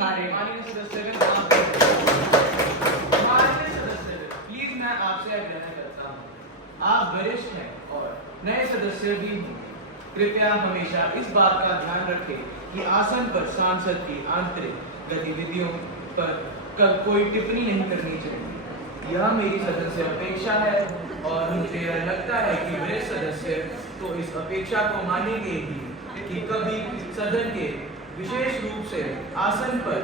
हारे। माननीय सदस्य प्लीज मैं आपसे आग्रह करता हूँ, आप वरिष्ठ हैं और नए सदस्य भी हैं। कृपया हमेशा इस बात का ध्यान रखें कि आसन पर सांसद की आंतरिक गतिविधियों पर कल कोई टिप्पणी नहीं करनी चाहिए। यह मेरी सदन से अपेक्षा है और मुझे यह लगता है कि वरिष्ठ सदस्य तो इस अपेक्षा को मानेंगे ही कि कभी सदन के विशेष रूप से आसन पर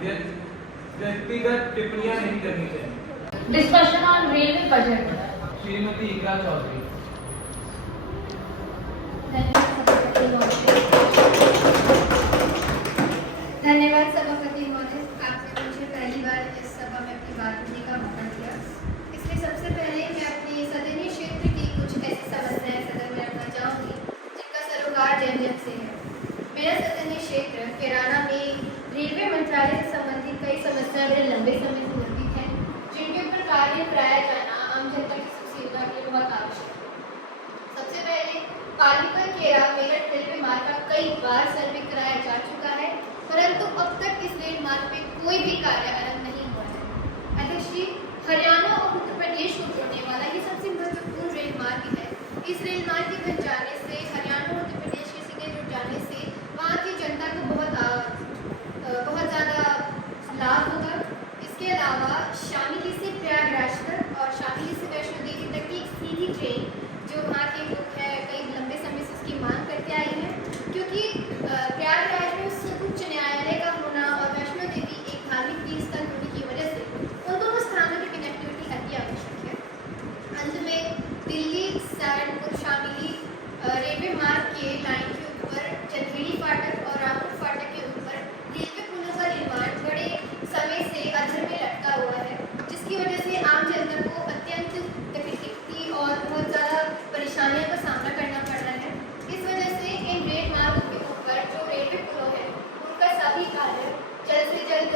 व्यक्तिगत टिप्पणियां नहीं करनी चाहिए। Discussion on railway budget. Shrimati Iqra Chaudhary. धन्यवाद सभापति महोदय, आपने मुझे पहली बार इस सभा में अपनी बात रखने का मौका दिया। इसलिए सबसे पहले मैं अपने सदनीय क्षेत्र की कुछ ऐसी समस्याएं सदन में रखना चाहूँगी जिनका सरोकार जनहित से है। मेरा सदनीय क्षेत्र कैराना में रेलवे मंत्रालय से संबंधित कई समस्याएं बड़े लंबे समय से लंबित हैं, जिनके ऊपर कार्य कराया जाना आम जनता की सुख सुविधा के लिए बहुत आवश्यक है। सबसे पहले पालीगंज केरा मेरठ रेलवे मार्ग का कई बार सर्वे कराया जा चुका है, परंतु अब तक इस रेल मार्ग पे कोई भी कार्य आरंभ नहीं हुआ है। अध्यक्ष जी, हरियाणा और उत्तर प्रदेश को जोड़ने वाला ये सबसे महत्वपूर्ण रेल मार्ग है। इस रेल मार्ग के बन जाने से हरियाणा और उत्तर प्रदेश के सीधे जुड़ जाने से वहाँ की जनता को बहुत ज़्यादा लाभ होगा। इसके अलावा शामिली से प्रयागराज तक और शामिली से वैष्णो देवी तक की एक सीधी ट्रेन जो वहाँ के लोग हैं कई लंबे समय से उसकी मांग करते आए हैं, क्योंकि प्रयागराज में उच्च न्यायालय का होना और वैष्णो देवी एक धार्मिक तीर्थ स्थल होने की वजह से उन दोनों स्थानों की कनेक्टिविटी अति आवश्यक है। अंत में दिल्ली सहारनपुर शामिली रेलवे मार्ग के लाइन के ऊपर चंदेड़ी फाटक और रामपुर फाटक के ऊपर रेलवे पुलों का निर्माण बड़े समय से अधर में लटका हुआ है, जिसकी वजह से आम जनता को अत्यंत तकलीफ और बहुत ज़्यादा परेशानियों का सामना करना पड़ रहा है। इस वजह से इन रेल मार्गों के ऊपर जो रेलवे पुलों है उनका सभी कार्य जल्द से जल्द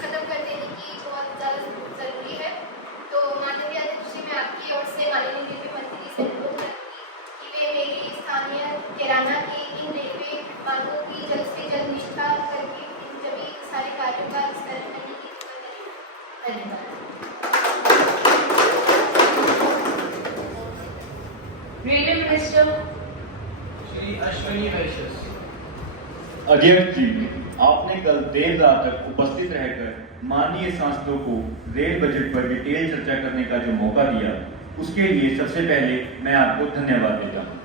खत्म कर देने की बहुत ज़्यादा ज़रूरी है। तो माननीय अध्यक्ष जी, मैं आपकी ओर से माननीय रेलवे मंत्री से अनुरोध करूँगी कि वे मेरी स्थानीय कैराना की इन रेलवे मार्गों की जल्द से जल्द निष्ठा करके इन सभी सारे कार्यों का विस्तार करने की धन्यवाद। रेलवे मिनिस्टर श्री अश्विनी वैश्य। अध्यक्ष जी, आपने कल देर रात तक उपस्थित रहकर माननीय सांसदों को रेल बजट पर डिटेल चर्चा करने का जो मौका दिया, उसके लिए सबसे पहले मैं आपको धन्यवाद देता हूँ।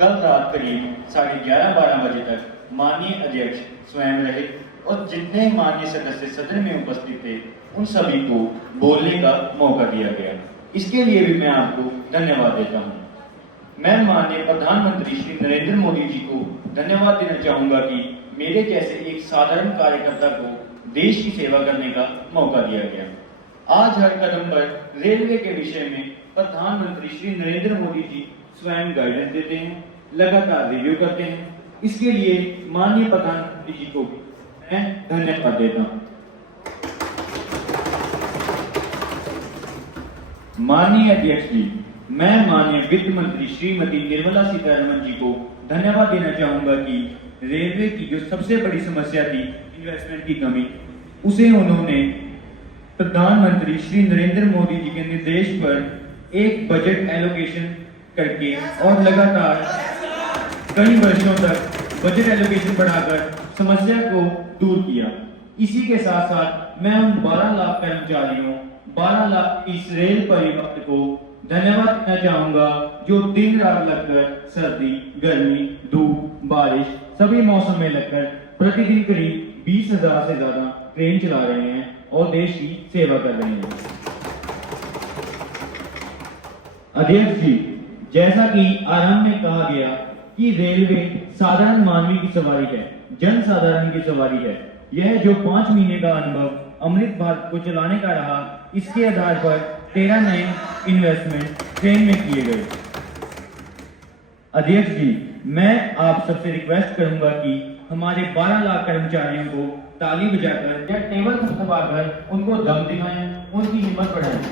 कल रात करीब 11:30 बजे तक माननीय अध्यक्ष स्वयं रहे और जितने माननीय सदस्य सदन में उपस्थित थे उन सभी को बोलने का मौका दिया गया। इसके लिए भी मैं आपको धन्यवाद देता हूँ। मैं माननीय प्रधानमंत्री श्री नरेंद्र मोदी जी को धन्यवाद देना चाहूंगा कि मेरे जैसे एक साधारण कार्यकर्ता को देश की सेवा करने का मौका दिया गया। आज हर कदम पर रेलवे के विषय में प्रधानमंत्री श्री नरेंद्र मोदी जी स्वयं गाइडेंस देते हैं, लगातार रिव्यू करते हैं। इसके लिए माननीय प्रधानमंत्री जी को मैं धन्यवाद देता हूँ। माननीय अध्यक्ष जी, मैं माननीय वित्त मंत्री श्रीमती निर्मला सीतारमण जी को धन्यवाद देना चाहूंगा कि रेलवे की जो सबसे बड़ी समस्या थी इन्वेस्टमेंट की कमी, उसे उन्होंने प्रधानमंत्री श्री नरेंद्र मोदी जी के निर्देश पर एक बजट एलोकेशन करके और लगातार कई वर्षों तक बजट एलोकेशन बढ़ाकर समस्या को दूर किया। इसी के साथ साथ मैं उन 12 लाख कर्मचारियों, 12 लाख इस रेल परिवार को धन्यवाद देना चाहूंगा जो दिन रात लगकर सर्दी, गर्मी, धूप, बारिश सभी मौसम में लगकर प्रतिदिन करीब 20,000 से ज्यादा ट्रेन चला रहे हैं और देश की सेवा कर रहे हैं। अध्यक्ष जी, जैसा कि आरंभ में कहा गया कि रेलवे साधारण मानवी की सवारी है, जन साधारण की सवारी है। यह जो 5 महीने का अनुभव अमृत भारत को चलाने का रहा, इसके आधार पर 13 नए इन्वेस्टमेंट ट्रेन में किए गए। अध्यक्ष जी, मैं आप सबसे रिक्वेस्ट करूंगा कि हमारे 12 लाख कर्मचारियों को ताली बजाकर या टेबल थपथपाकर उनको दम दिखाएं, उनकी हिम्मत बढ़ाएं।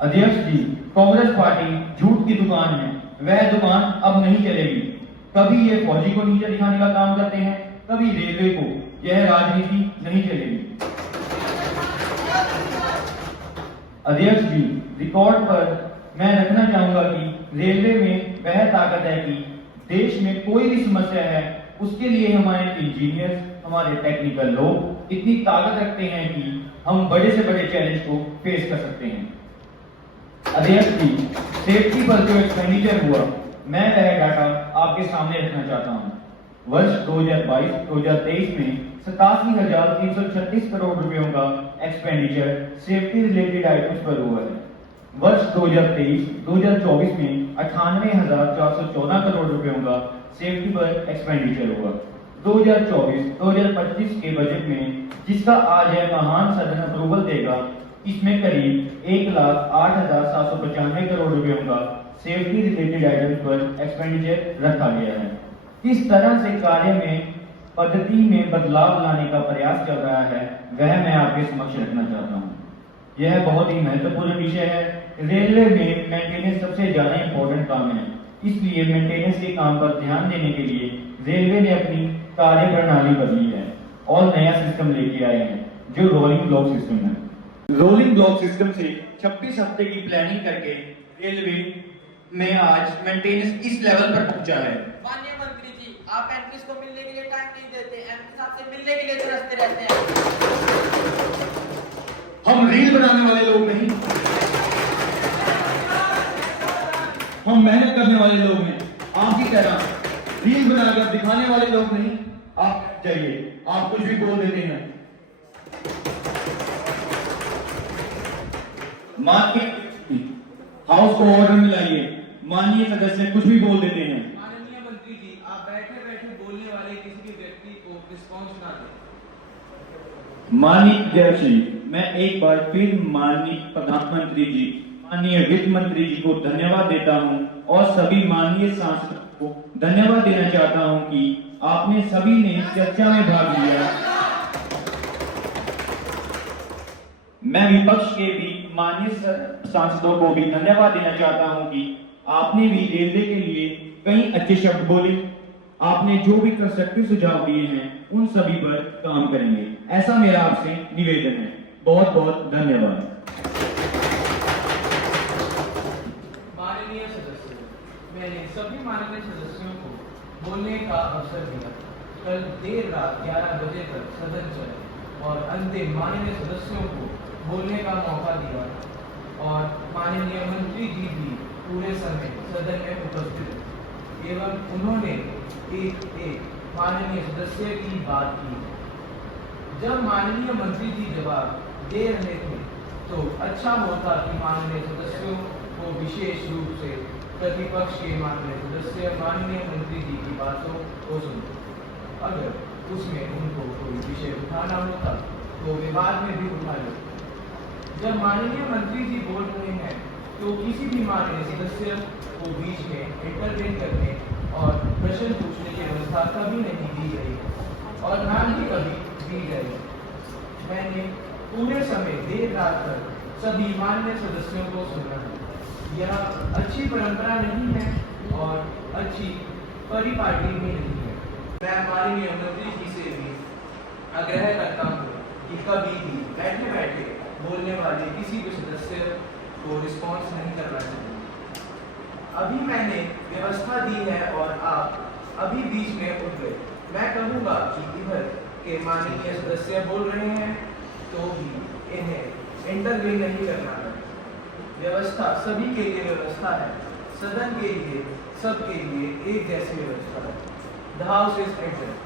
अध्यक्ष जी, कांग्रेस पार्टी झूठ की दुकान है, वह दुकान अब नहीं चलेगी। कभी ये फौजी को नीचे दिखाने का काम करते हैं, कभी रेलवे को। यह राजनीति नहीं चलेगी। अध्यक्ष जी, रिकॉर्ड पर मैं रखना चाहूंगा कि रेलवे में वह ताकत है कि देश में कोई भी समस्या है उसके लिए हमारे इंजीनियर्स, हमारे टेक्निकल लोग इतनी ताकत रखते हैं कि हम बड़े से बड़े चैलेंज को फेस कर सकते हैं। अध्यक्ष जी, सेफ्टी पर जो एक्सपेंडिचर हुआ, मैं वह डाटा आपके सामने रखना चाहता हूँ। वर्ष 2022-2023 में 87,336 करोड़ रुपयों का एक्सपेंडिचर सेफ्टी रिलेटेड आइटम्स पर हुआ है। वर्ष 2023-2024 में 98,414 करोड़ रुपयों का सेफ्टी पर एक्सपेंडिचर हुआ। 2024-2025 के बजट में, जिसका आज यह महान सदन अप्रूवल देगा, इसमें करीब 1,08,795 करोड़ रुपयों का सेफ्टी रिलेटेड आइटम्स पर एक्सपेंडिचर रखा गया है। किस तरह से कार्य में पद्धति में बदलाव लाने का प्रयास चल रहा है, वह मैं आपके समक्ष रखना चाहता हूँ। यह बहुत ही महत्वपूर्ण विषय है। रेलवे में मेंटेनेंस सबसे ज्यादा इंपॉर्टेंट काम है, इसलिए मेंटेनेंस के काम पर ध्यान देने के लिए रेलवे ने अपनी कार्य प्रणाली बदली है और नया सिस्टम लेके आए हैं, जो रोलिंग ब्लॉक सिस्टम है। रोलिंग ब्लॉक सिस्टम से 26 हफ्ते की प्लानिंग करके रेलवे में आज मेंटेनेंस इस लेवल पर पहुंचा है। माननीय मंत्री जी, आप एमपीस को मिलने के लिए टाइम नहीं देते, एमपी साहब से मिलने के लिए तरसते रहते हैं। हम रील बनाने वाले लोग नहीं, हम मेहनत करने वाले लोग हैं। आपकी तरह रील बनाकर दिखाने वाले लोग नहीं। आप जाइए, आप कुछ भी बोल देते हैं। माननीय हाउस को ऑर्डर में लाइए। माननीय सदस्य कुछ भी बोल देते हैं। माननीय मंत्री जी, आप बैठे बैठे बोलने वाले किसी भी व्यक्ति को रिस्पॉन्स ना दें। माननीय अध्यक्ष जी, मैं एक बार फिर माननीय प्रधानमंत्री जी, माननीय वित्त मंत्री जी को धन्यवाद देता हूं और सभी माननीय सांसदों को धन्यवाद देना चाहता हूं कि आपने सभी ने चर्चा में भाग लिया। मैं विपक्ष के भी माननीय सांसदों को भी धन्यवाद देना चाहता हूं कि आपने भी रेलवे के लिए कई अच्छे शब्द बोले। आपने जो भी कंस्ट्रक्टिव सुझाव दिए हैं उन सभी पर काम करेंगे, ऐसा मेरा आपसे निवेदन है। बहुत बहुत धन्यवाद। माननीय सदस्य, मैंने सभी माननीय सदस्यों को बोलने का अवसर दिया। कल देर रात 11 बजे तक सदन चला और अंतिम माननीय सदस्यों को बोलने का मौका दिया और माननीय मंत्री जी भी पूरे समय सदन में उपस्थित थे एवं उन्होंने एक माननीय सदस्य की बात की। जब माननीय मंत्री जी जवाब दे रहे थे तो अच्छा होता कि माननीय सदस्यों को विशेष रूप से प्रतिपक्ष के माननीय सदस्य माननीय मंत्री जी की बातों को सुनते। अगर उसमें उनको कोई विषय उठाना होता तो विवाद में भी उठा लेते। जब माननीय मंत्री जी बोल रहे हैं तो किसी भी माननीय सदस्य को बीच में इंटरवेन करने और प्रश्न पूछने की व्यवस्था कभी नहीं दी गई और ना ही कभी दी गई। मैंने पूरे समय देर रात तक सभी माननीय सदस्यों को सुना है। यह अच्छी परंपरा नहीं है और अच्छी परिपाटी भी नहीं है। मैं माननीय मंत्री जी से भी आग्रह करता हूँ कि कभी भी बैठे बैठे बोलने वाले किसी भी सदस्य को रिस्पॉन्स नहीं करना चाहिए। अभी मैंने व्यवस्था दी है और आप अभी बीच में उठ गए। मैं कहूँगा कि इधर के माननीय सदस्य बोल रहे हैं तो भी इन्हें इंटरव्यू नहीं करना है। व्यवस्था सभी के लिए व्यवस्था है, सदन के लिए सबके लिए एक जैसी व्यवस्था है। The house is adjourned.